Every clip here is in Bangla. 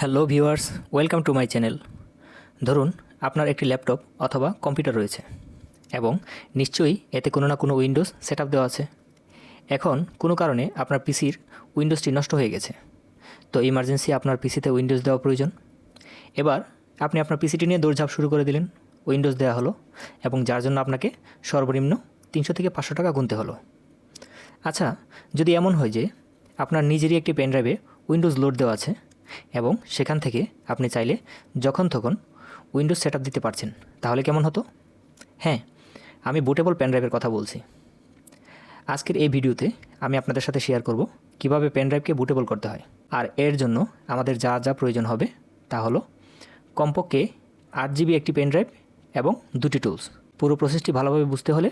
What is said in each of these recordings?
Hello viewers, welcome to my channel. ধরুন আপনার একটি ল্যাপটপ অথবা কম্পিউটার রয়েছে এবং নিশ্চয়ই এতে কোনো না কোনো উইন্ডোজ সেটআপ দেওয়া আছে। এখন কোনো কারণে আপনার পিসির উইন্ডোজটি নষ্ট হয়ে গেছে, তো ইমার্জেন্সি আপনার পিসিতে উইন্ডোজ দেওয়া প্রয়োজন। এবার আপনি আপনার পিসিটি নিয়ে দৌড়ঝাঁপ শুরু করে দিলেন, উইন্ডোজ দেওয়া হলো এবং যার জন্য আপনাকে সর্বনিম্ন 300 থেকে 500 টাকা গুনতে হলো। আচ্ছা, যদি এমন হয় যে আপনার নিজেরই একটি পেনড্রাইভে উইন্ডোজ লোড দেওয়া আছে এবং সেখান থেকে আপনি চাইলে যখন তখন উইন্ডোজ সেটআপ দিতে পারছেন, তাহলে কেমন হতো? হ্যাঁ, আমি বুটেবল পেনড্রাইভের কথা বলছি। আজকের এই ভিডিওতে আমি আপনাদের সাথে শেয়ার করব কিভাবে পেনড্রাইভকে বুটেবল করতে হয়। আর এর জন্য আমাদের যা যা প্রয়োজন হবে তা হলো কমপক্ষে 8 জিবি একটি পেনড্রাইভ এবং 2টি টুলস। পুরো প্রসেসটি ভালোভাবে বুঝতে হলে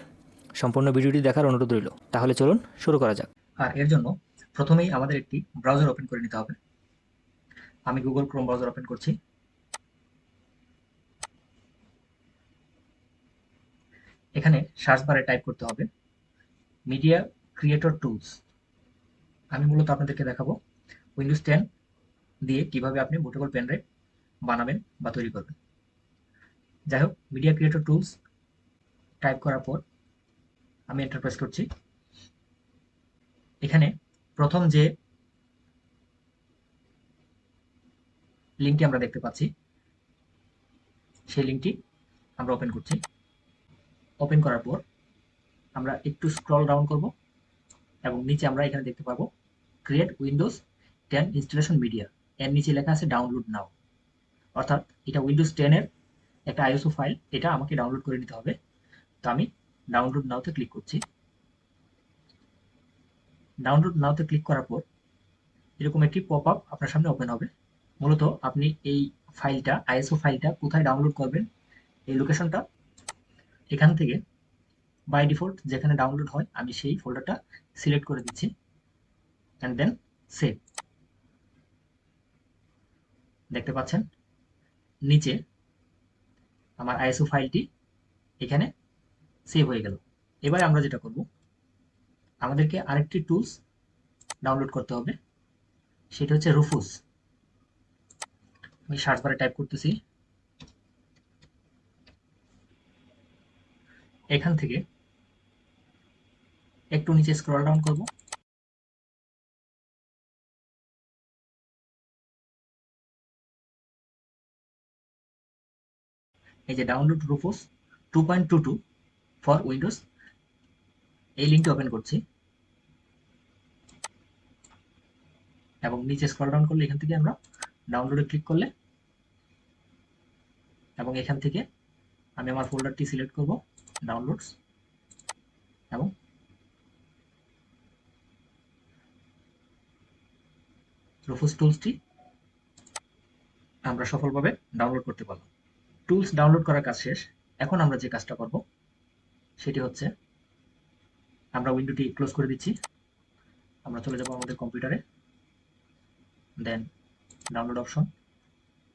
সম্পূর্ণ ভিডিওটি দেখার অনুরোধ রইল। তাহলে চলুন শুরু করা যাক। আর এর জন্য প্রথমেই আমাদের একটি ব্রাউজার ওপেন করে নিতে হবে। আমি গুগল ক্রোম ব্রাউজার ওপেন করছি। এখানে সার্চ বারে টাইপ করতে হবে মিডিয়া ক্রিয়েটর টুলস। আমি মূলত আপনাদেরকে দেখাবো উইন্ডোজ 10 দিয়ে কিভাবে আপনি বুটেবল পেনড্রাইভ বানাবেন বা তৈরি করবেন। যাই হোক, মিডিয়া ক্রিয়েটর টুলস টাইপ করার পর আমি এন্টার প্রেস করছি। এখানে প্রথম যে লিঙ্কটি আমরা দেখতে পাচ্ছি সেই লিঙ্কটি আমরা ওপেন করছি। ওপেন করার পর আমরা একটু স্ক্রল ডাউন করব এবং নিচে আমরা এখানে দেখতে পাবো ক্রিয়েট উইন্ডোজ 10 ইনস্টলেশন মিডিয়া। এর নিচে লেখা আছে ডাউনলোড নাও, অর্থাৎ এটা উইন্ডোজ 10 এর একটা আইএসও ফাইল, এটা আমাকে ডাউনলোড করে নিতে হবে। তো আমি ডাউনলোড নাওতে ক্লিক করছি। ডাউনলোড নাওতে ক্লিক করার পর এরকম একটি পপ আপ আপনার সামনে ওপেন হবে। মূলত আপনি এই ফাইলটা, আইএসও ফাইলটা কোথায় ডাউনলোড করবেন, এই লোকেশনটা এখান থেকে বাই ডিফল্ট যেখানে ডাউনলোড হয় আমি সেই ফোল্ডারটা সিলেক্ট করে দিচ্ছি অ্যান্ড দেন সেভ। দেখতে পাচ্ছেন নিচে আমার আইএসও ফাইলটি এখানে সেভ হয়ে গেল। এবারে আমরা যেটা করব, আমাদেরকে আরেকটি টুলস ডাউনলোড করতে হবে, সেটা হচ্ছে রুফুস। আমি সার্চ বারে টাইপ করতেছি। এখান থেকে একটু নিচে স্ক্রল ডাউন করব। এই যে ডাউনলোড রুফুস 2.22 ফর উইন্ডোজ, এই লিঙ্কটি ওপেন করছি এবং নিচে স্ক্রল ডাউন করলে এখান থেকে আমরা ডাউনলোডে ক্লিক করলে এবং এখান থেকে আমি আমার ফোল্ডারটি সিলেক্ট করব ডাউনলোডস এবং রুফুস টুলসটি আমরা সফলভাবে ডাউনলোড করতে পারলাম। টুলস ডাউনলোড করার কাজ শেষ। এখন আমরা যে কাজটা করব সেটি হচ্ছে আমরা উইন্ডোটি ক্লোজ করে দিচ্ছি। আমরা চলে যাব আমাদের কম্পিউটারে, দেন ডাউনলোড অপশন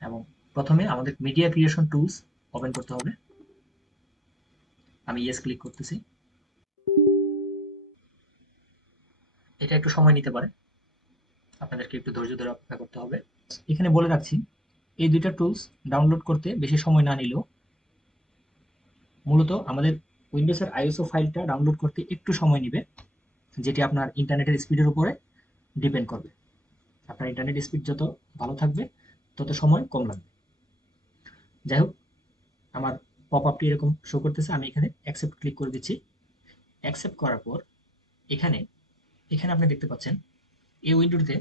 এবং প্রথমে আমাদের মিডিয়া ক্রিয়েশন টুলস ওপেন করতে হবে। আমি ইয়েস ক্লিক করতেছি। এটা একটু সময় নিতে পারে, আপনাদেরকে একটু ধৈর্য ধরে অপেক্ষা করতে হবে। এখানে বলে রাখছি এই দুইটা টুলস ডাউনলোড করতে বেশি সময় না নিলেও মূলত আমাদের উইন্ডোজের আইএসও ফাইলটা ডাউনলোড করতে একটু সময় নেবে, যেটি আপনার ইন্টারনেটের স্পিডের উপরে ডিপেন্ড করবে। আপনার ইন্টারনেট স্পিড যত ভালো থাকবে তত সময় কম লাগবে। যাই হোক, আমার পপ আপটি এরকম শো করতেছে, আমি এখানে অ্যাকসেপ্ট ক্লিক করে দিচ্ছি। অ্যাকসেপ্ট করার পর এখানে এখানে আপনি দেখতে পাচ্ছেন এই উইন্ডোতে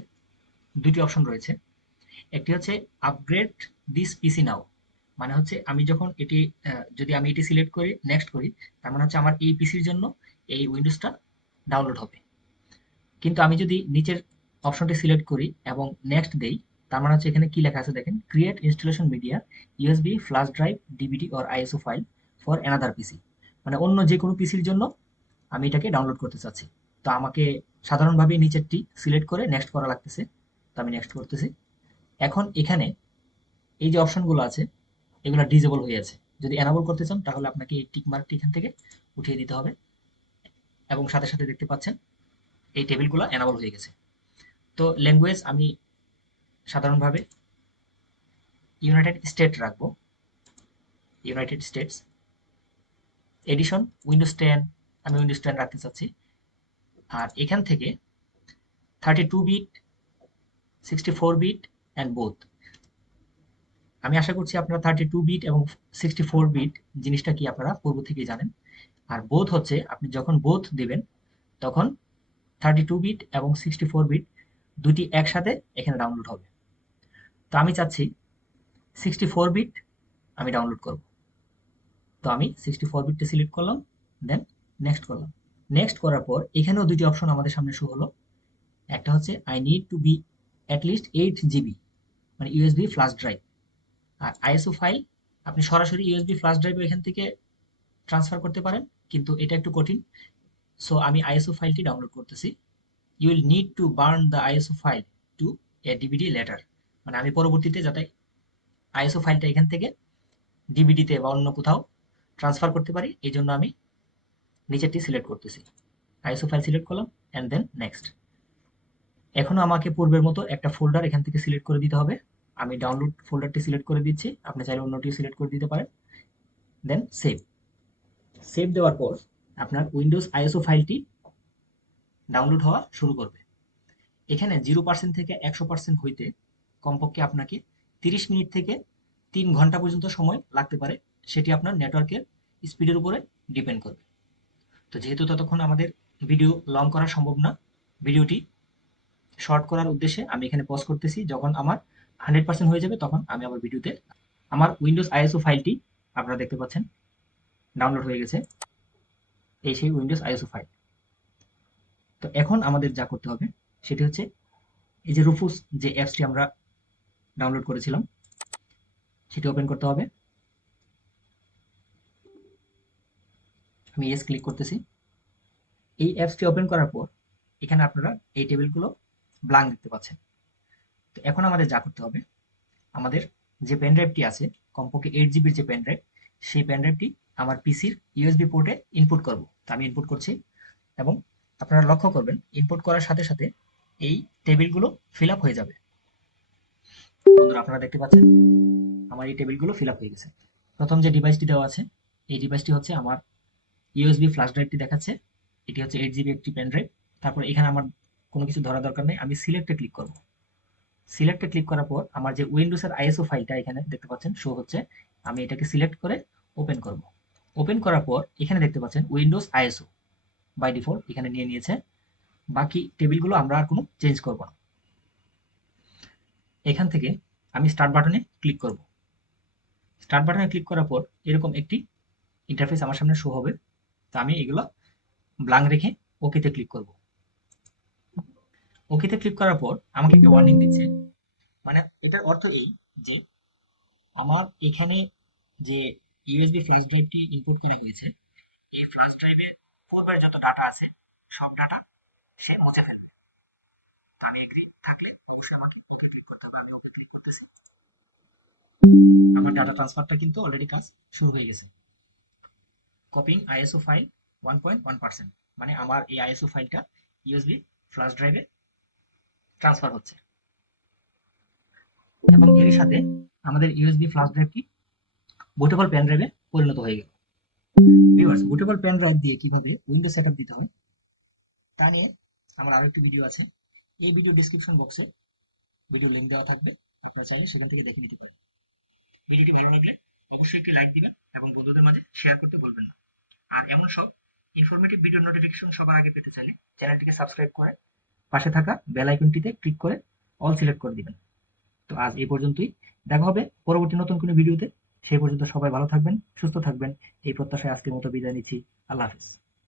দুটি অপশন রয়েছে। একটি হচ্ছে আপগ্রেড দিস পিসি নাও, মানে হচ্ছে আমি যখন এটি যদি আমি এটি সিলেক্ট করি নেক্সট করি, তার মানে হচ্ছে আমার এই পিসির জন্য এই উইন্ডোজটা ডাউনলোড হবে। কিন্তু আমি যদি নিচের অপশনটি সিলেক্ট করি এবং নেক্সট দেই, তার মানে হচ্ছে এখানে কি লেখা আছে দেখেন, create installation media USB flash drive DVD or ISO file for another PC, মানে অন্য যে কোনো পিসির জন্য আমি এটাকে ডাউনলোড করতে চাচ্ছি। তো আমাকে সাধারণভাবে নিচেরটি সিলেক্ট করে নেক্সট করা লাগতেছে, তো আমি নেক্সট করতেছি। এখন এখানে এই যে অপশনগুলো আছে এগুলো ডিজেবল হয়ে আছে। যদি এনাবল করতে চান তাহলে আপনাকে এই টিক মার্কটি এখান থেকে উঠিয়ে দিতে হবে এবং সাথে সাথে দেখতে পাচ্ছেন এই টেবিলগুলো এনাবল হয়ে গেছে। তো ল্যাঙ্গুয়েজ আমি সাধারণভাবে ইউনাইটেড স্টেট রাখবো, ইউনাইটেড স্টেটস। এডিশন উইন্ডোজ 10, আমি উইন্ডোজ 10 রাখতে চাচ্ছি। আর এখান থেকে 32 বিট, 64 বিট অ্যান্ড বোথ। আমি আশা করছি আপনারা 32 বিট এবং 64 বিট জিনিসটা কি আপনারা পূর্ব থেকেই জানেন। আর বোথ হচ্ছে আপনি যখন বোথ দিবেন তখন 32 বিট এবং 64 বিট দুটি একসাথে এখানে ডাউনলোড হবে। তো আমি চাচ্ছি 64 বিট আমি ডাউনলোড করব। তো আমি 64 বিটটা সিলেক্ট করলাম, দেন নেক্সট করলাম। নেক্সট করার পর এখানেও দুটি অপশন আমাদের সামনে শো হলো। একটা হচ্ছে I need to be at least 8 GB, মানে ইউএসবি ফ্ল্যাশ ড্রাইভ। আর আইএসও ফাইল আপনি সরাসরি ইউএসবি ফ্ল্যাশ ড্রাইভে এখান থেকে ট্রান্সফার করতে পারেন, কিন্তু এটা একটু কঠিন। সো আমি আইএসও ফাইলটি ডাউনলোড করতেছি। You will need to burn the ISO file to a DVD later, মানে আমি পরবর্তীতে যাতে আইএসও ফাইলটা এখান থেকে ডিভিডিতে বা অন্য কোথাও ট্রান্সফার করতে পারি, এই জন্য আমি নিচেরটি সিলেক্ট করতেছি। আইএসও ফাইল সিলেক্ট করলাম অ্যান্ড দেন নেক্সট। এখনো আমাকে পূর্বের মতো একটা ফোল্ডার এখান থেকে সিলেক্ট করে দিতে হবে। আমি ডাউনলোড ফোল্ডারটি সিলেক্ট করে দিচ্ছি, আপনি চাইলে অন্যটিও সিলেক্ট করে দিতে পারেন। দেন সেভ। সেভ দেওয়ার পর আপনার উইন্ডোজ আইএসও ফাইলটি ডাউনলোড হওয়া শুরু করবে। এখানে 0% থেকে 100% হইতে কমপক্ষে আপনাকে 30 মিনিট থেকে 3 ঘন্টা পর্যন্ত সময় লাগতে পারে, সেটি আপনার নেটওয়ার্কের স্পিডের উপরে ডিপেন্ড করবে। তো যেহেতু ততক্ষণ আমাদের ভিডিও লং করা সম্ভব না, ভিডিওটি শর্ট করার উদ্দেশ্যে আমি এখানে পজ করতেছি। যখন আমার 100% হয়ে যাবে তখন আমি আবার ভিডিওতে। আমার উইন্ডোজ আইএসও ফাইলটি আপনারা দেখতে পাচ্ছেন ডাউনলোড হয়ে গেছে, এই সেই উইন্ডোজ আইএসও ফাইল। তো এখন আমাদের যা করতে হবে সেটি হচ্ছে এই যে রুফুস যে অ্যাপসটি আমরা ডাউনলোড করেছিলাম সেটি ওপেন করতে হবে। আমি ইয়েস ক্লিক করতেছি। এই অ্যাপসটি ওপেন করার পর এখানে আপনারা এই টেবিলগুলো ব্ল্যাঙ্ক দেখতে পাচ্ছেন। তো এখন আমাদের যা করতে হবে, আমাদের যে পেনড্রাইভটি আছে কমপক্ষে 8 জিবির যে পেনড্রাইভ, সেই পেনড্রাইভটি আমার পিসির ইউএসবি পোর্টে ইনপুট করব। তো আমি ইনপুট করছি এবং আপনারা লক্ষ্য করবেন ইনপুট করার সাথে সাথে এই টেবিলগুলো ফিল আপ হয়ে যাবে। বন্ধুরা আপনারা দেখতে পাচ্ছেন আমার এই টেবিলগুলো ফিল আপ হয়ে গেছে। প্রথম যে ডিভাইসটি দেওয়া আছে এই ডিভাইসটি হচ্ছে আমার ইউএসবি ফ্ল্যাশ ড্রাইভটি দেখাচ্ছে, এটি হচ্ছে 8 জিবি একটি পেন ড্রাইভ। তারপর এখানে আমার কোনো কিছু ধরা দরকার নেই, আমি সিলেক্টে ক্লিক করব। সিলেক্টে ক্লিক করার পর আমার যে উইন্ডোজের আইএসও ফাইলটা এখানে দেখতে পাচ্ছেন শো হচ্ছে, আমি এটাকে সিলেক্ট করে ওপেন করব। ওপেন করার পর এখানে দেখতে পাচ্ছেন উইন্ডোজ আইএসও বাই ডিফল্ট এখানে নিয়ে নিয়েছে। বাকি টেবিলগুলো আমরা আর কোনো চেঞ্জ করব না। এখান থেকে আমি স্টার্ট বাটনে ক্লিক করব। স্টার্ট বাটনে ক্লিক করার পর এরকম একটি ইন্টারফেস আমার সামনে শো হবে। তো আমি এগুলো ব্ল্যাঙ্ক রেখে ওকেতে ক্লিক করব। ওকেতে ক্লিক করার পর আমাকে একটা ওয়ার্নিং দিচ্ছে, মানে এটার অর্থ এই যে আমার এখানে যে ইউএসবি ফ্ল্যাশ ড্রাইভটি ইনপুট করা হয়েছে, এই ফ্ল্যাশ ড্রাইভে পূর্বের যত ডাটা আছে সব ডাটা সে মুছে ফেলবে। তো আমি এগ্রি থাকলে অবশ্যই আমাকে ওকে ক্লিক করতে হবে, আমি ওকে ক্লিক করতেছি। আমার ডাটা ট্রান্সফারটা কিন্তু অলরেডি কাজ শুরু হয়ে গেছে। কপিং আইএসও ফাইল 1.1%, মানে আমার এই আইএসও ফাইলটা ইউএসবি ফ্ল্যাশ ড্রাইভে ট্রান্সফার হচ্ছে এবং এর সাথে আমাদের ইউএসবি ফ্ল্যাশ ড্রাইভটি বুটেবল পেন ড্রাইভে পরিণত হয়ে গেল। ভিউয়ার্স, বুটেবল পেন ড্রাইভ দিয়ে কিভাবে উইন্ডোজ সেটআপ দিতে হয় তা নিয়ে আমার আরো একটি ভিডিও আছে। এই ভিডিও ডেসক্রিপশন বক্সে ভিডিও লিংক দেওয়া থাকবে, আপনারা চাইলে সেখান থেকে দেখে নিতে পারেন। ভিডিওটি ভালো লাগলে অবশ্যই একটি লাইক দিবেন এবং বন্ধুদের মাঝে শেয়ার করতে ভুলবেন না। আর এমন সব ইনফরমেটিভ ভিডিও নোটিফিকেশন সবার আগে পেতে চাইলে চ্যানেলটিকে সাবস্ক্রাইব করে পাশে থাকা বেল আইকনটিতে ক্লিক করে অল সিলেক্ট করে দিবেন। তো আজ এই পর্যন্তই, দেখা হবে পরবর্তী নতুন কোনো ভিডিওতে। সেই পর্যন্ত সবাই ভালো থাকবেন, সুস্থ থাকবেন, এই প্রত্যাশায় আজকের মতো বিদায় নিচ্ছি। আল্লাহ হাফেজ।